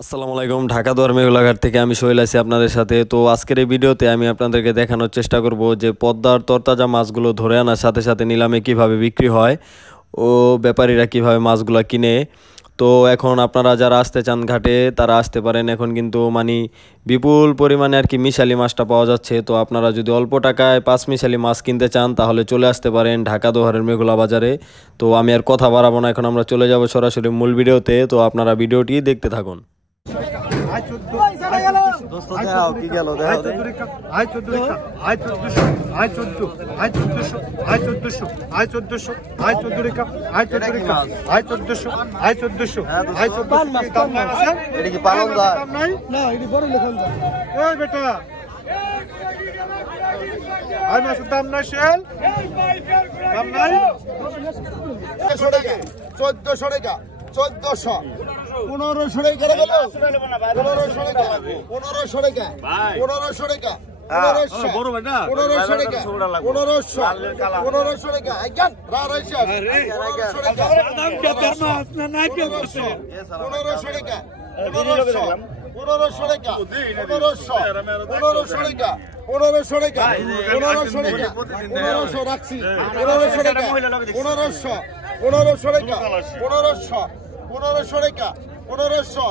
আসসালামু আলাইকুম, ঢাকা দুয়ার মেঘলাঘাট থেকে আমি সোহেল আছি আপনাদের সাথে। তো আজকের এই ভিডিওতে আমি আপনাদেরকে দেখানোর চেষ্টা করব যে পদ্মার তরতাজা মাছগুলো ধরে আনার সাথে সাথে নিলামে কিভাবে বিক্রি হয় ও ব্যাপারীরা কিভাবে মাছগুলো কিনে। তো এখন আপনারা যারা আসতে চান ঘাটে তারা আসতে পারেন। এখন কিন্তু বিপুল পরিমাণে আর কি মিশালি মাছটা পাওয়া যাচ্ছে। তো আপনারা যদি অল্প টাকায় 5 মিশালি মাছ কিনতে চান তাহলে চলে আসতে পারেন ঢাকা দোহারের মেঘলা বাজারে। তো আমি আর কথা বাড়াবো না, এখন আমরা চলে যাব সরাসরি মূল ভিডিওতে। তো আপনারা ভিডিওটি দেখতে থাকুন। দাম না শেল দাম নাই 1400 টাকা 1400 1500 টাকা গেল 1500 টাকা 1500 টাকা 1500 টাকা 1500 টাকা 1500 টাকা আইকান রারাইছে 1500 টাকা দাম কত মাছ না নাই 1500 টাকা 1500 টাকা 1500 টাকা 1500 টাকা 1500 রাখছি 1500 টাকা 1500 টাকা 1500 টাকা 1500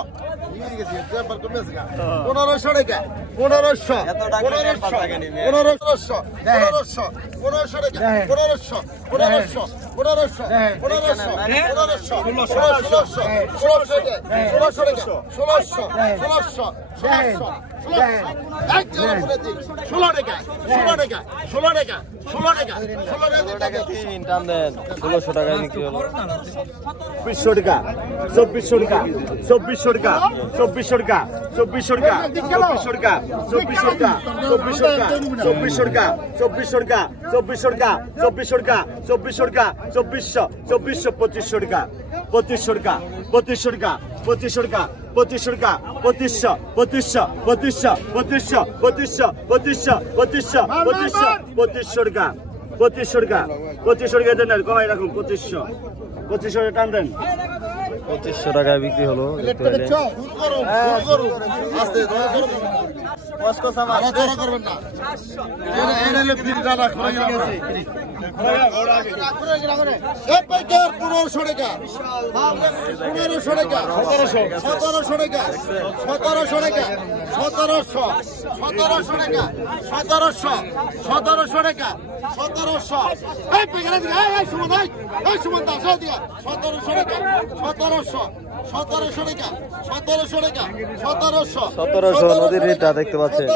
টান দেন 2500 টাকায় বিক্রি হলো। নদীর রেটটা দেখতে পাচ্ছেন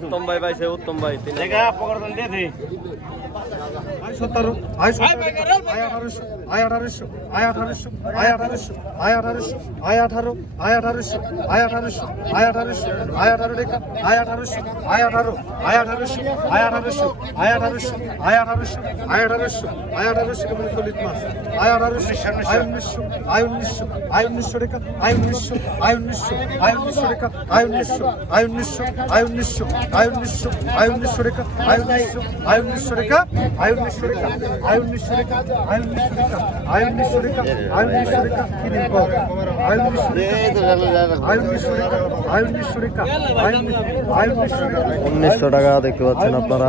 উত্তম ভাই পাইছে উত্তম ভাই জায়গা পকড় দিয়ে দে 17 আয় 1800 আয় 1800 আয় 1800 আয় 1800 আয় 1800 আয় 18 আয় 1800 আয় 1800 আয় 1800 আয় 18 টাকা আয় 1800 আয় 18 আয় 1800 আয় 1800 আয় 1800 আয় 1800 আয় 1800 আয় 1800 কেমন চলিত মাস আয় 1800 আয় 1900 আয় 1900 আয় 1900 টাকা আয় 1900 আয় 1900 আয় 1900 টাকা আয় 1900 আয় 1900 আয় 1900 আয় 1900 আয় 1900 টাকা আয় 1900 আয় 1900 টাকা আয় 1900 টাকা আয় 1900 টাকা আয় 1900 টাকা আয় 1900 টাকা আয় 1900 টাকা কি দিন কর আয় 1900 আয় 1900 টাকা আয় 1900 টাকা আয় 1900 টাকা 1900 টাকা দেখতে পাচ্ছেন আপনারা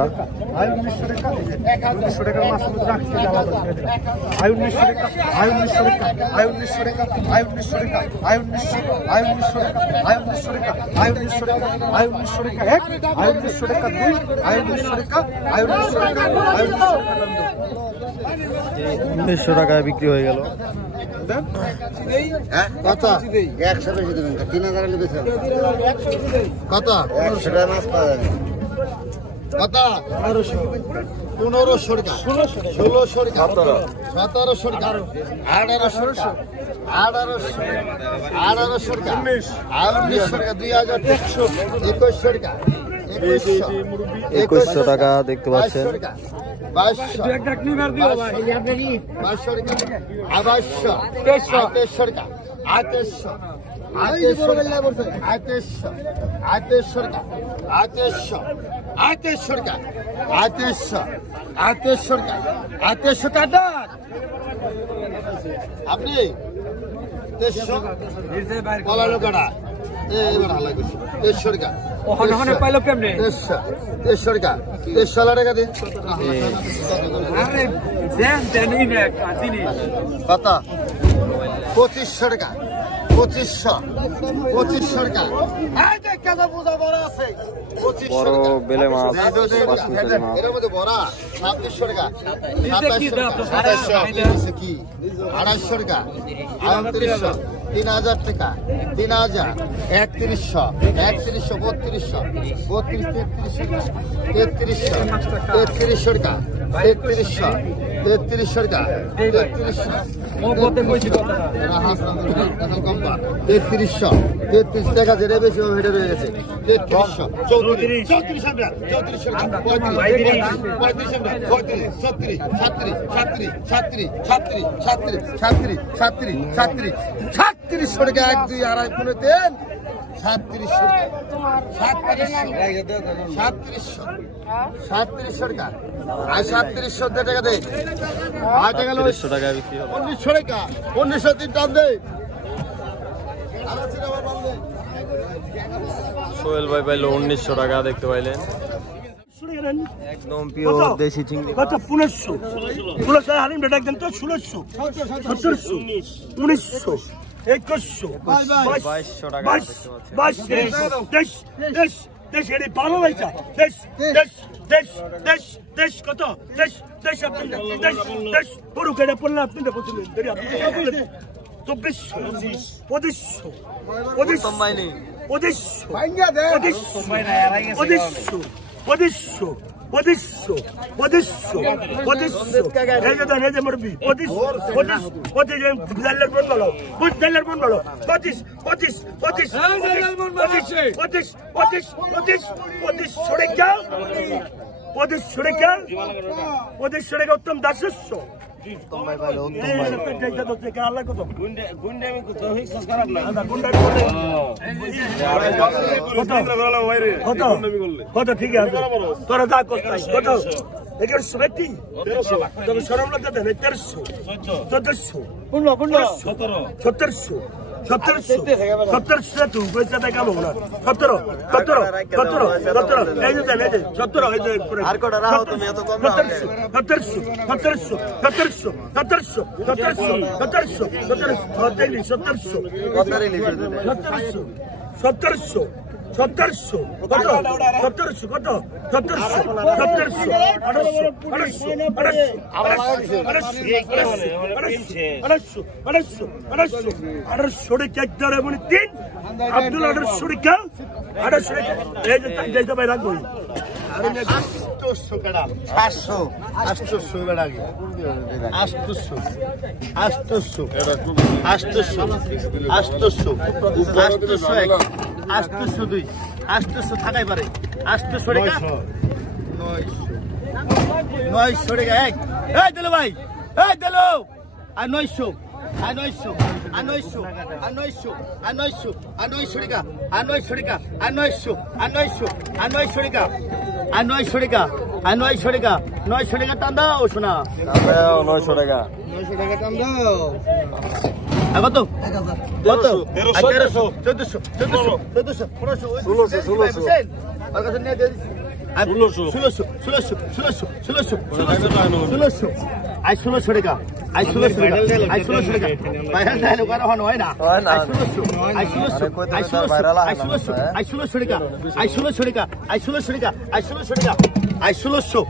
আয় 1900 টাকা 1900 টাকার মাছ রাখতে যাওয়া আয় 1900 টাকা আয় 1900 টাকা আয় 1900 টাকা আয় 1900 টাকা আয় 1900 আয় 1900 টাকা আয় 1900 টাকা আয় 1900 টাকা আয় 1900 টাকা এক আয় 1900 টাকা দুই আয় 1900 1900 টাকায় বিক্রি হয়ে গেল। কত 100 বেশি দেবেন 3000 এর বেশি কত 100 টাকা মাছ পাওয়া যাবে কত 1500 টাকা 1600 টাকা 1700 টাকা 1800 টাকা 1800 টাকা 1900 টাকা 2100 টাকা 2100 টাকা দেখতে পাচ্ছেন। আপনি 1300 টাকা এবার হালাই করছি 1300 টাকা ওখানে পাইলো কেমনে 1300 টাকা 1300 টাকা দিন আরে দেন দেনই না কাজিনি কত 2500 টাকা 2500 টাকা এই দেখ কত বুঝা বড় আছে 2500 টাকা বড় বেলে মাছ এর মধ্যে বড় 2600 টাকা 2700 কি 250 টাকা 2900 3000 টাকা 3000 3100 3200 3300 টাকা 3300 টাকা 33 টাকা যেটা বেশি হেঁটে রয়ে গেছে 3300 3400 টাকা 3700 টাকা 1 2 আড়াই কোনে দেন 3700 টাকা 3700 টাকা আর 3700 টাকা দে 3700 টাকা বিক্রি হবে। 1900 টাকা 1900 তিন টান দে সোহেল ভাই পাইলো 1900 টাকা দেখতে পাইলেন। একদম পিওর দেশি চিংড়ি। কত 1500 হারিম বেটা একদম তো 1600 1700 1900 2100 2200 টাকা দেখতে পাচ্ছেন। 22 এর ভালো লাইছা দেশ কত দেশ আপনি দেশ পুরো কেটে পড়লে আপনি বলছিলেন আপনি 2400 উত্তম দাসস্য কত ঠিক আছে তোরা যা কত 1100 ব্যক্তি তবে সরম লাগতে দেন 1300 1400 1700 1700 তুই পয়সা টাকা পাবো না 17 এই যে দেন এই যে 17 এই যে আর কটা রাখো তুমি এত কম রাখো 1700 কত 1700 কত 800 থাকাই পারে 800 টাকা 900 টাকা এক এই দিলো ভাই এই দিলো আর 900 আর 900 আর 900 আর 900 আর 900 আর 900 টাকা আর 900 টাকা আর 900 আর 900 আর 900 টাকা আর 900 টাকা আর 900 টাকা 900 টাকা টান দাও শোনা 900 টাকা টান দাও কত কত 1300 1400 1400 1500 আর কাছে নিয়ে দিয়ে দিছি 1600 আই 1600 টাকা আই 1600 টাকা আই 1600 টাকা বাইরে যায় লোক আর হয় না I 1600 I 1600 I 1600 I 1600 I 1600 টাকা আই 1600 টাকা আই 1600 টাকা আই 1600 টাকা আই 1600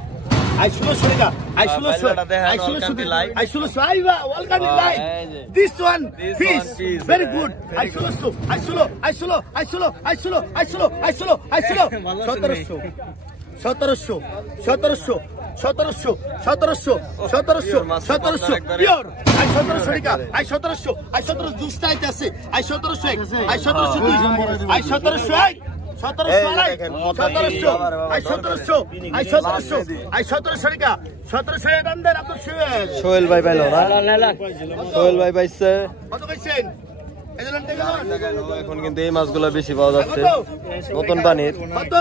আই 1600 টাকা আই 1600 আই 1600 আই 1600 আই বা ওয়ালকামি like this one piece very good আই 1600 আই 16 আই 16 আই 16 আই 16 আই 16 আই 16 আই 16 1700 1700 1700 1700 1700 1700 পিওর আই 1700 টাকা আই 1700 আই 1700 দুষ্টা আছে আই 1700 আই 1700 আই 1700 আই 1700 আই 1700 আই 1700 আই 1700 টাকা 1700 এর দাম দেন আপনার সোহেল ভাই পাইলো না সোহেল ভাই পাইছে কত পাইছেন এখন কিন্তু এই মাছগুলো বেশি পাওয়া যাচ্ছে নতুন পানির কত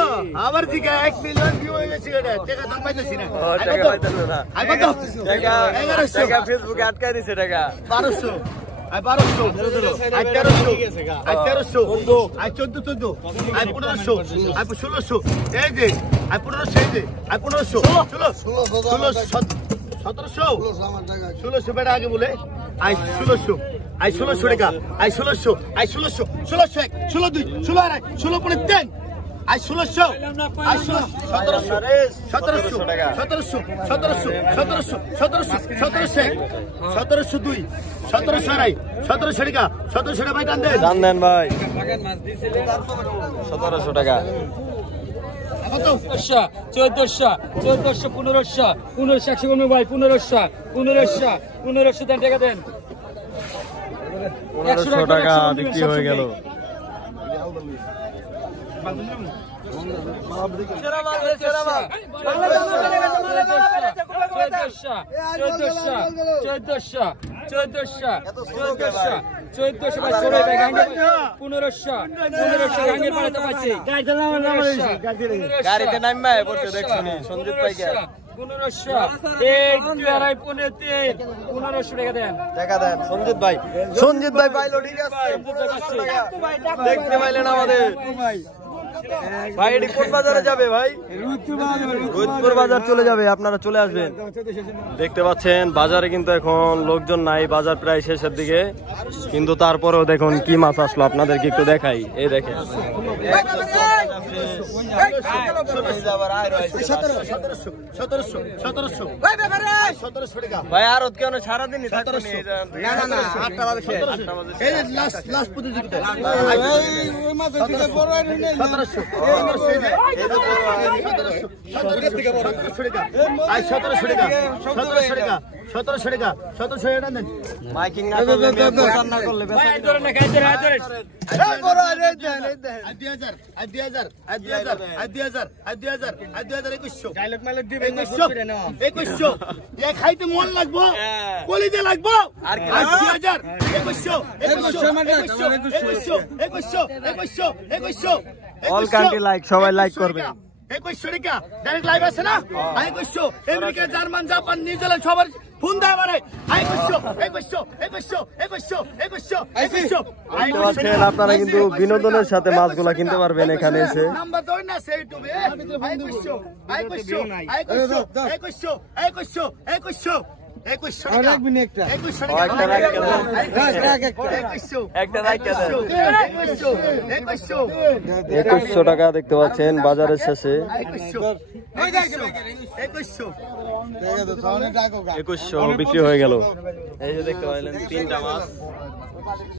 আমার দিকে 1 মিলিয়ন ভিউ হয়ে গেছে এটা টাকা দাম পাইতেছি না টাকা পাইতেছে না আই কত টাকা ফেসবুকে আটকায় দিছে টাকা 1200 I 1200 I 1300 I 1300 I 1400 I 1500 I 1600 এই যে আই 1500 এই যে আই 1500 16 বেটা আগে বলে আই 1600 আই 1600 টাকা আই 1600 আই 1600 16 এক 16 দুই 16 আড়াই 16 পনে 10 আই 1600 আই 1700 1700 দুই 1700 আড়াই 1700 টাকা 1700 টাকা ভাই টান দেন জান দেন ভাই 1700 টাকা 1400 1500 1500 ভাই 1500 দেন টাকা দেন 1500 টাকা বিক্রি হয়ে গেল গাড়িতে নামবে পড়তে দেখছনি সঞ্জিত ভাই 1500 1 2 আড়াই 1500 টাকা দেন সঞ্জিত ভাই পাইলো ঠিক আছে দেখতে পাইলেন আমাদের ভাই এটি কোন বাজারে যাবে ভাই রুদপুর বাজার চলে যাবে আপনারা চলে আসবেন দেখতে পাচ্ছেন বাজারে কিন্তু এখন লোকজন নাই বাজার প্রায় শেষের দিকে কিন্তু তারপরেও দেখুন কি মাছ আসলো আপনাদেরকে একটু দেখাই এই দেখেন ভাই আর কেন সারাদিন মাইকিং না করলে না করলে খাইতে মন লাগবো কলিজে লাগবো আর 2000 2100 অল কান্ট্রি লাইক সবাই লাইক করবে 2100 টাকা ডাইরেক্ট লাইভ আছে না 2100 আমেরিকা জার্মান জাপান নিউজিল্যান্ড সবার ফোন দেয় মানে 2100 আপনারা কিন্তু বিনোদনের সাথে মাছগুলা কিনতে পারবেন এখানে এসে নাম্বার ধরে না সেই ইউটিউবে 2100 2100 টাকা দেখতে পাচ্ছেন বাজারের শেষে 2100 বিক্রি হয়ে গেল এই যে দেখতে পাইলেন 3টা মাছ